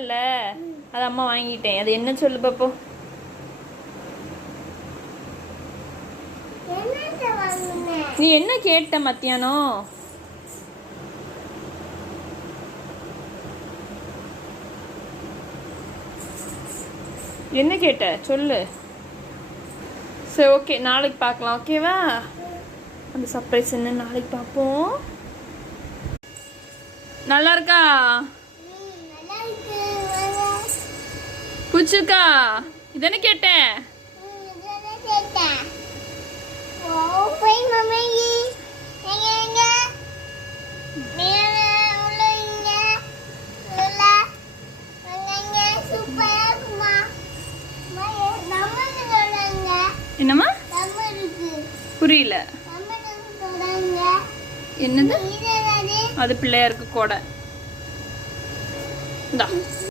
இல்ல அது அம்மா வாங்கிட்டேன். அது என்ன சொல்லு பாப்போம். நீ என்ன கேட்ட மத்தியானம்? என்ன கேட்ட சொல்லு. சரி ஓகே, நாளைக்கு பார்க்கலாம். ஓகேவா? அந்த சர்ப்ரைஸ் என்ன நாளைக்கு பார்ப்போம். நல்லா இருக்கா? பிடிச்சிருக்கா? இதானே கேட்டேன். என்னம்மா? புரியல. என்னது? அது பிள்ளையாருக்கு கொடை. இந்தா